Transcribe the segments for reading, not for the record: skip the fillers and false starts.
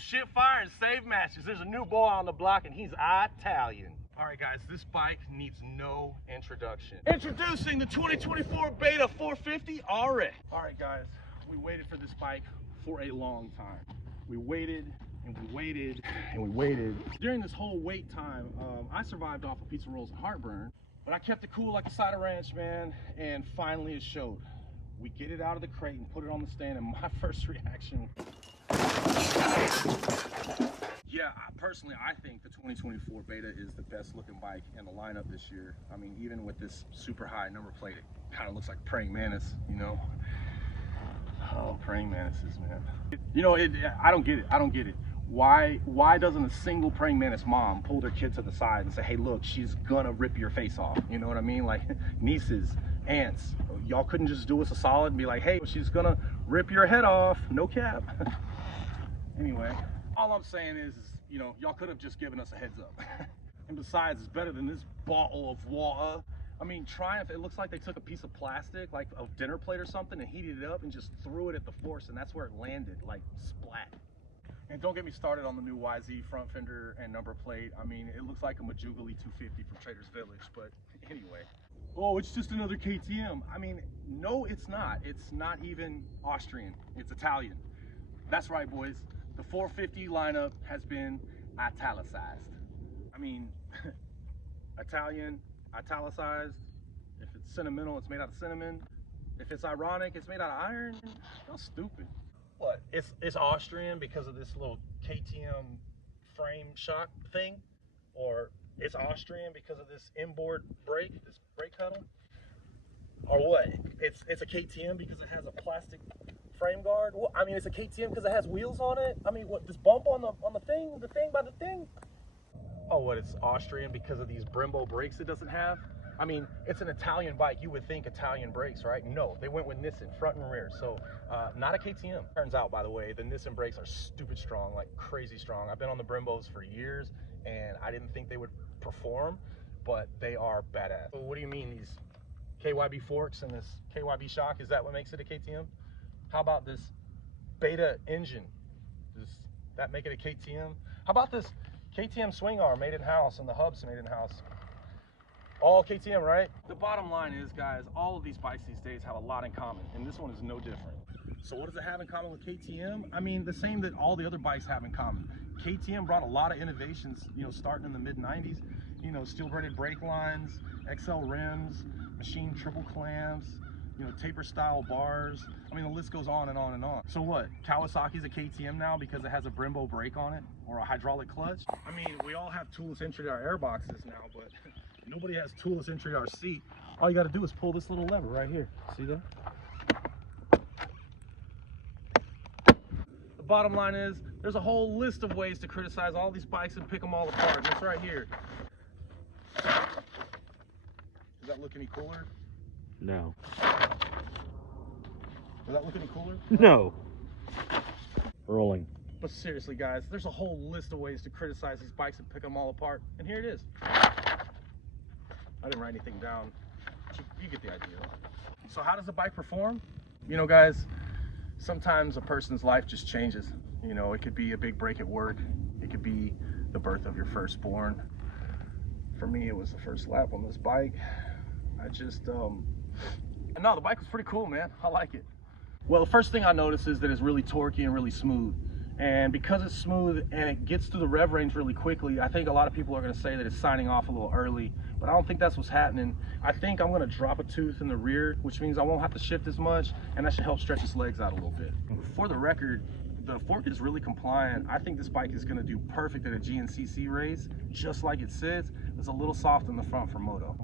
shit fire and save matches. There's a new boy on the block and he's Italian. All right, guys, this bike needs no introduction. Introducing the 2024 Beta 450 RS. All right, guys, we waited for this bike for a long time. We waited and we waited and we waited. During this whole wait time, I survived off of pizza rolls and heartburn, but I kept it cool like a side of ranch, man, and finally it showed. We get it out of the crate and put it on the stand, and my first reaction, yeah, personally, I think the 2024 Beta is the best looking bike in the lineup this year. I mean, even with this super high number plate, it kind of looks like praying mantis, you know? Oh, praying mantises, man. You know, I don't get it. I don't get it. Why doesn't a single praying mantis mom pull their kid to the side and say, hey, look, she's gonna rip your face off? You know what I mean? Like nieces, aunts, y'all couldn't just do us a solid and be like, hey, she's gonna rip your head off, no cap. Anyway, all I'm saying is, you know, y'all could have just given us a heads up. And besides, it's better than this bottle of water. I mean, Triumph, it looks like they took a piece of plastic, like a dinner plate or something, and heated it up and just threw it at the force, and that's where it landed, like splat. And don't get me started on the new YZ front fender and number plate. I mean, it looks like a Majugoli 250 from Trader's Village, but anyway. Oh, it's just another KTM. I mean, no, it's not. It's not even Austrian, it's Italian. That's right, boys. The 450 lineup has been italicized. I mean, Italian, italicized. If it's sentimental, it's made out of cinnamon. If it's ironic, it's made out of iron. Y'all stupid. What? It's Austrian because of this little KTM frame shock thing? Or it's Austrian because of this inboard brake, this brake pedal? Or what? It's a KTM because it has a plastic frame guard? Well, I mean, it's a KTM because it has wheels on it? I mean, what, this bump on the thing by the thing? Oh, what, it's Austrian because of these Brembo brakes it doesn't have? I mean, it's an Italian bike. You would think Italian brakes, right? No, they went with Nissan, front and rear. So, not a KTM. Turns out, by the way, the Nissan brakes are stupid strong, like crazy strong. I've been on the Brembos for years, and I didn't think they would perform, but they are badass. So what do you mean these KYB forks and this KYB shock? Is that what makes it a KTM? How about this Beta engine? Does that make it a KTM? How about this KTM swing arm made in-house and the hubs made in-house? All KTM, right? The bottom line is, guys, all of these bikes these days have a lot in common, and this one is no different. So what does it have in common with KTM? I mean, the same that all the other bikes have in common. KTM brought a lot of innovations, you know, starting in the mid-90s. You know, steel-braided brake lines, XL rims, machine triple clamps, you know, taper style bars. I mean, the list goes on and on and on. So what, Kawasaki's a KTM now because it has a Brembo brake on it or a hydraulic clutch? I mean, we all have toolless entry to our air boxes now, but nobody has toolless entry to our seat. All you gotta do is pull this little lever right here. See that? The bottom line is, there's a whole list of ways to criticize all these bikes and pick them all apart, and it's right here. Does that look any cooler? No. Does that look any cooler? No. Rolling. But seriously, guys, there's a whole list of ways to criticize these bikes and pick them all apart, and here it is. I didn't write anything down. You get the idea. So how does the bike perform? You know, guys, sometimes a person's life just changes. You know, it could be a big break at work. It could be the birth of your firstborn. For me, it was the first lap on this bike. I just, no, the bike was pretty cool, man. I like it. Well, the first thing I noticed is that it's really torquey and really smooth. And because it's smooth and it gets through the rev range really quickly, I think a lot of people are going to say that it's signing off a little early, but I don't think that's what's happening. I think I'm going to drop a tooth in the rear, which means I won't have to shift as much, and that should help stretch its legs out a little bit. For the record, the fork is really compliant. I think this bike is going to do perfect at a GNCC race, just like it sits. It's a little soft in the front for moto.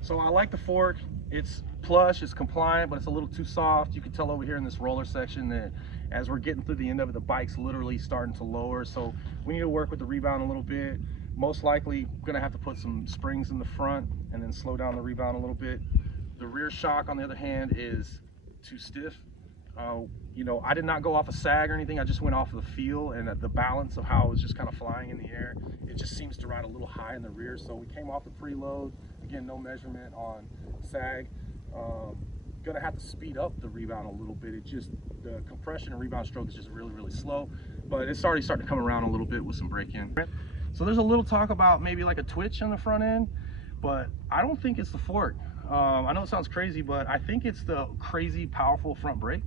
So I like the fork. It's plush, it's compliant, but it's a little too soft. You can tell over here in this roller section that as we're getting through the end of it, the bike's literally starting to lower. So we need to work with the rebound a little bit. Most likely gonna have to put some springs in the front and then slow down the rebound a little bit. The rear shock, on the other hand, is too stiff. You know, I did not go off a sag or anything. I just went off of the feel and the balance of how it was just kind of flying in the air. It just seems to ride a little high in the rear. So we came off the preload. Again, no measurement on sag. Gonna have to speed up the rebound a little bit. It just, the compression and rebound stroke is just really, really slow. but it's already starting to come around a little bit with some break-in. So there's a little talk about maybe like a twitch on the front end, but I don't think it's the fork. I know it sounds crazy, but I think it's the crazy powerful front brake.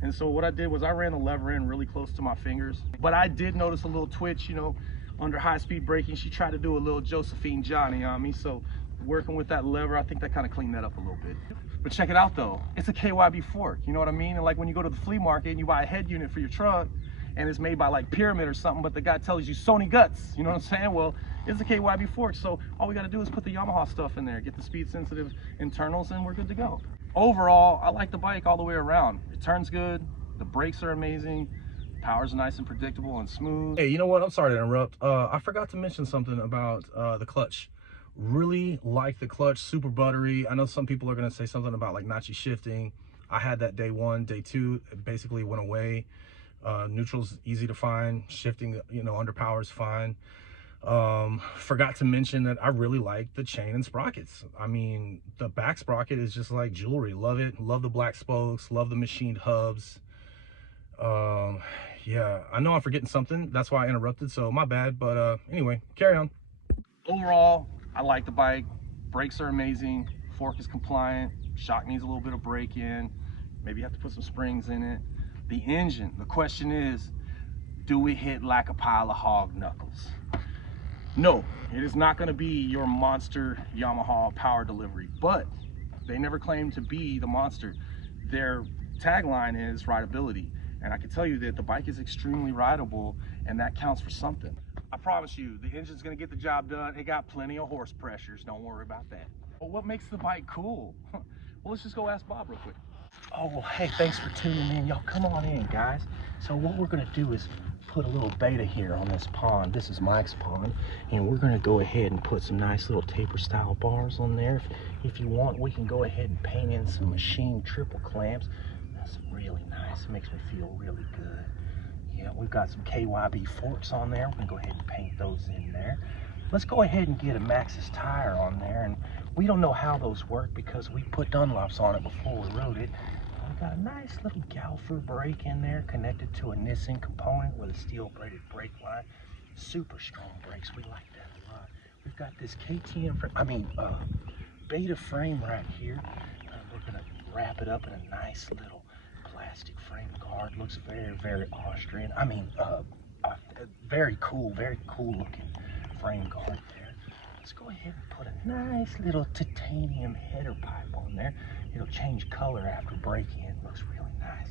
And so what I did was I ran the lever in really close to my fingers, but I did notice a little twitch, you know, under high speed braking. She tried to do a little Josephine Johnny on me. So working with that lever, I think that kind of cleaned that up a little bit. But check it out though, it's a KYB fork, you know what I mean? And like when you go to the flea market and you buy a head unit for your truck and it's made by like Pyramid or something, but the guy tells you Sony guts, you know what I'm saying? Well, it's a KYB fork, so all we gotta do is put the Yamaha stuff in there, get the speed sensitive internals, and we're good to go. Overall, I like the bike all the way around. It turns good, the brakes are amazing, power's nice and predictable and smooth. Hey, you know what? I'm sorry to interrupt. I forgot to mention something about the clutch. Really like the clutch, super buttery. I know some people are gonna say something about like Nachi shifting. I had that day one, day two, it basically went away. Neutral's easy to find, shifting, you know, under power is fine. Forgot to mention that I really like the chain and sprockets. I mean, the back sprocket is just like jewelry. Love it. Love the black spokes, love the machined hubs. Yeah, I know I'm forgetting something, that's why I interrupted, so my bad. But anyway, carry on. Overall, I like the bike. Brakes are amazing, fork is compliant, shock needs a little bit of break-in, maybe you have to put some springs in it. The engine, the question is, do we hit like a pile of hog knuckles? No, it is not going to be your monster Yamaha power delivery, but they never claimed to be the monster. Their tagline is rideability, and I can tell you that the bike is extremely rideable, and that counts for something. I promise you, the engine's going to get the job done. It got plenty of horse pressures, don't worry about that. Well, what makes the bike cool? Well, let's just go ask Bob real quick. Oh, well, hey, thanks for tuning in. Y'all come on in, guys. So what we're going to do is put a little beta here on this pond. This is Mike's pond, and we're going to go ahead and put some nice little taper style bars on there. If you want, we can go ahead and paint in some machined triple clamps. That's really nice. It makes me feel really good. Yeah, we've got some KYB forks on there. We're going to go ahead and paint those in there. Let's go ahead and get a Maxxis tire on there, and we don't know how those work because we put Dunlops on it before we rode it. We've got a nice little Galfer brake in there connected to a Nissan component with a steel braided brake line. Super strong brakes, we like that a lot. We've got this KTM beta frame right here. We're gonna wrap it up in a nice little plastic frame guard. Looks very, very Austrian. I mean, very cool looking frame guard there. Let's go ahead and put a nice little titanium header pipe on there. It'll change color after break-in. Looks really nice.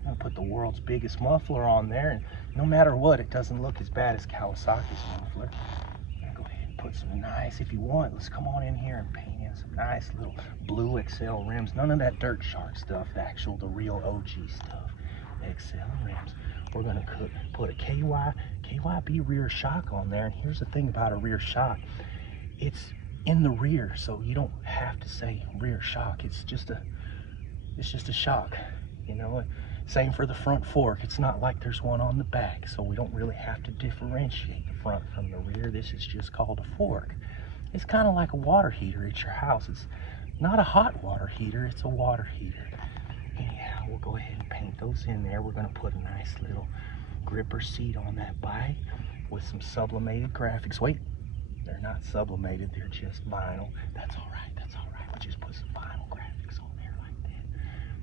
I'm gonna put the world's biggest muffler on there, and no matter what, it doesn't look as bad as Kawasaki's muffler. I'm gonna go ahead and put some nice, if you want, let's come on in here and paint in some nice little blue XL rims. None of that Dirt Shark stuff, the real OG stuff. XL rims. We're gonna put a KYB rear shock on there, and here's the thing about a rear shock. It's in the rear, so you don't have to say rear shock. It's just a shock, you know. Same for the front fork. It's not like there's one on the back, so we don't really have to differentiate the front from the rear. This is just called a fork. It's kind of like a water heater at your house. It's not a hot water heater, it's a water heater. Yeah, we'll go ahead and paint those in there. We're gonna put a nice little gripper seat on that bike with some sublimated graphics. Wait, they're not sublimated, they're just vinyl. That's all right, that's all right. We'll just put some vinyl graphics on there like that.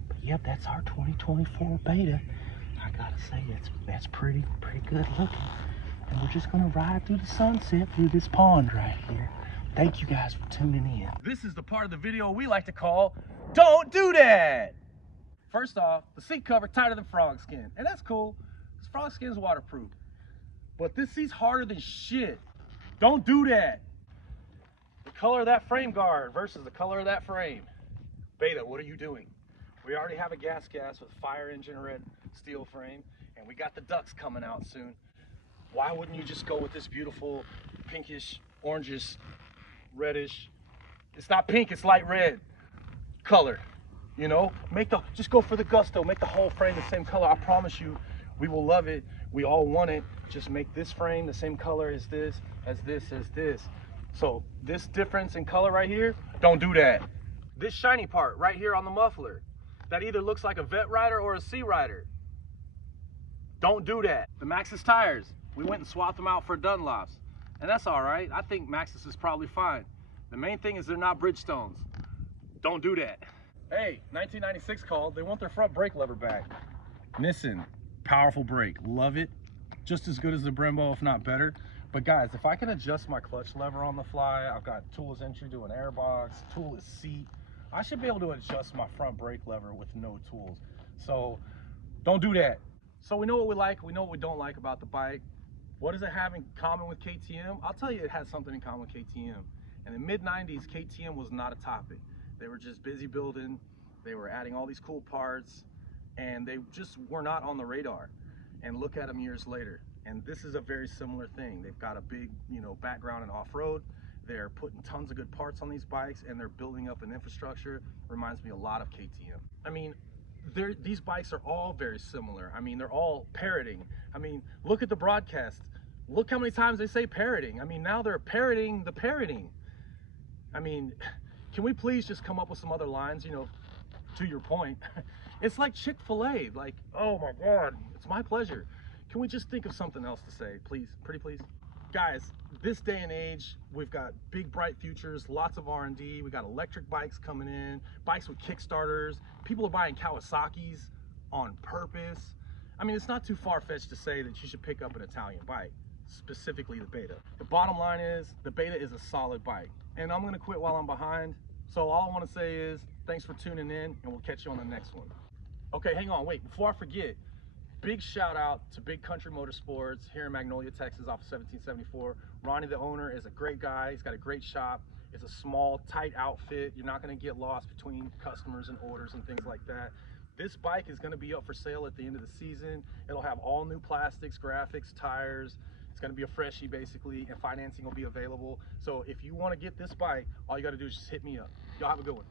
But yep, that's our 2024 beta. I gotta say, that's pretty good looking. And we're just gonna ride through the sunset through this pond right here. Thank you guys for tuning in. This is the part of the video we like to call, Don't Do That! First off, the seat cover tighter than frog skin. And that's cool, because frog skin is waterproof. But this seat's harder than shit. Don't do that. The color of that frame guard versus the color of that frame. Beta, what are you doing? We already have a gas with fire engine red steel frame, and we got the ducts coming out soon. Why wouldn't you just go with this beautiful pinkish, orangish, reddish, it's not pink, it's light red color, you know? Just go for the gusto, make the whole frame the same color. I promise you, we will love it. We all want it. Just make this frame the same color as this, as this, as this. So this difference in color right here, don't do that. This shiny part right here on the muffler, that either looks like a vet rider or a sea rider. Don't do that. The Maxxis tires, we went and swapped them out for Dunlops. And that's all right. I think Maxxis is probably fine. The main thing is they're not Bridgestones. Don't do that. Hey, 1996 called. They want their front brake lever back. Nissan, powerful brake. Love it. Just as good as the Brembo, if not better. But guys, if I can adjust my clutch lever on the fly, I've got toolless entry to an airbox, toolless seat. I should be able to adjust my front brake lever with no tools. So don't do that. So we know what we like, we know what we don't like about the bike. What does it have in common with KTM? I'll tell you it has something in common with KTM. In the mid-90s, KTM was not a topic. They were just busy building, they were adding all these cool parts, and they just were not on the radar. And look at them years later. And this is a very similar thing. They've got a big, background in off-road. They're putting tons of good parts on these bikes, and they're building up an infrastructure. Reminds me a lot of KTM. I mean, these bikes are all very similar. I mean, they're all parroting. I mean, look at the broadcast. Look how many times they say parroting. I mean, now they're parroting the parroting. I mean, can we please just come up with some other lines, to your point? It's like Chick-fil-A, like, oh my God, it's my pleasure. Can we just think of something else to say, please, pretty please? Guys, this day and age, we've got big, bright futures, lots of R&D. We got electric bikes coming in, bikes with Kickstarters. People are buying Kawasaki's on purpose. I mean, it's not too far-fetched to say that you should pick up an Italian bike, specifically the Beta. The bottom line is, the Beta is a solid bike. And I'm gonna quit while I'm behind. So all I wanna say is, thanks for tuning in, and we'll catch you on the next one. Okay, hang on, wait, before I forget, big shout out to Big Country Motorsports here in Magnolia, Texas off of 1774. Ronnie, the owner, is a great guy. He's got a great shop. It's a small, tight outfit. You're not gonna get lost between customers and orders and things like that. This bike is gonna be up for sale at the end of the season. It'll have all new plastics, graphics, tires. It's gonna be a freshie basically, and financing will be available. So if you wanna get this bike, all you gotta do is just hit me up. Y'all have a good one.